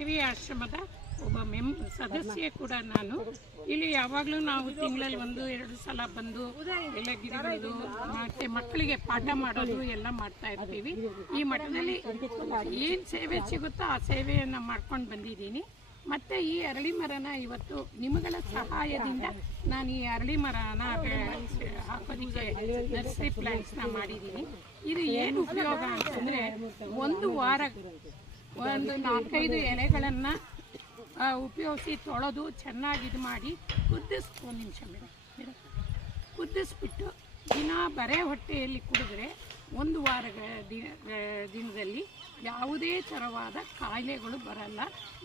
ಕಿರಿಯ ಆಶ್ರಮದ ಒಬ್ಬ ಸದಸ್ಯೆ ಕೂಡ ನಾನು. ಇಲ್ಲಿ ಯಾವಾಗಲೂ ನಾವು ತಿಂಗಳಲ್ಲಿ 1-2 ಸಲ ಬಂದು ಎಲ್ಲ ಗಿಡಗಳು ಮತ್ತು ಮಕ್ಕಳಿಗೆ ಪಾಠ ಮಾಡೋದು ಎಲ್ಲ ಮಾಡ್ತಾ ಇರ್ತೀವಿ. ಈ ಮಠದಲ್ಲಿ ಏನು ಸೇವೆ ಸಿಗುತ್ತೋ ಆ ಸೇವೆಯನ್ನು ಮಾಡ್ಕೊಂಡು ಬಂದಿದ್ದೀನಿ. ಮತ್ತು ಈ ಅರಳಿ ಮರನ ಇವತ್ತು ನಿಮ್ಮಗಳ ಸಹಾಯದಿಂದ ನಾನು ಈ ಅರಳಿ ಮರನ ಹಾಕೋದಕ್ಕೆ ನರ್ಸರಿ ಪ್ಲ್ಯಾಂಟ್ಸ್ನ ಮಾಡಿದ್ದೀನಿ. ಇದು ಏನು ಉಪಯೋಗ ಅಂತಂದರೆ, ಒಂದು ವಾರ ಒಂದು 4-5 ಎಲೆಗಳನ್ನು ಉಪಯೋಗಿಸಿ ತೊಳೆದು ಚೆನ್ನಾಗಿ ಇದು ಮಾಡಿ ಒಂದು ನಿಮಿಷ ಕುದಿಸ್ಬಿಟ್ಟು ದಿನ ಬರೇ ಹೊಟ್ಟೆಯಲ್ಲಿ ಕುಡಿದ್ರೆ 1 ವಾರ ದಿನದಲ್ಲಿ ಯಾವುದೇ ಥರವಾದ ಕಾಯಿಲೆಗಳು ಬರಲ್ಲ.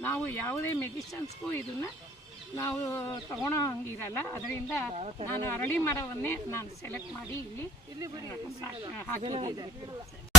ನಾವು ಯಾವುದೇ ಮೆಡಿಸಿನ್ಸ್ಗೂ ಇದನ್ನು ನಾವು ತಗೊಳ್ಳೋ ಹಂಗಿರಲ್ಲ. ಅದರಿಂದ ನಾನು ಅರಳಿ ಮರವನ್ನೇ ನಾನು ಸೆಲೆಕ್ಟ್ ಮಾಡಿ ಇಲ್ಲಿ ಹಾಕಿದ್ದೀನಿ.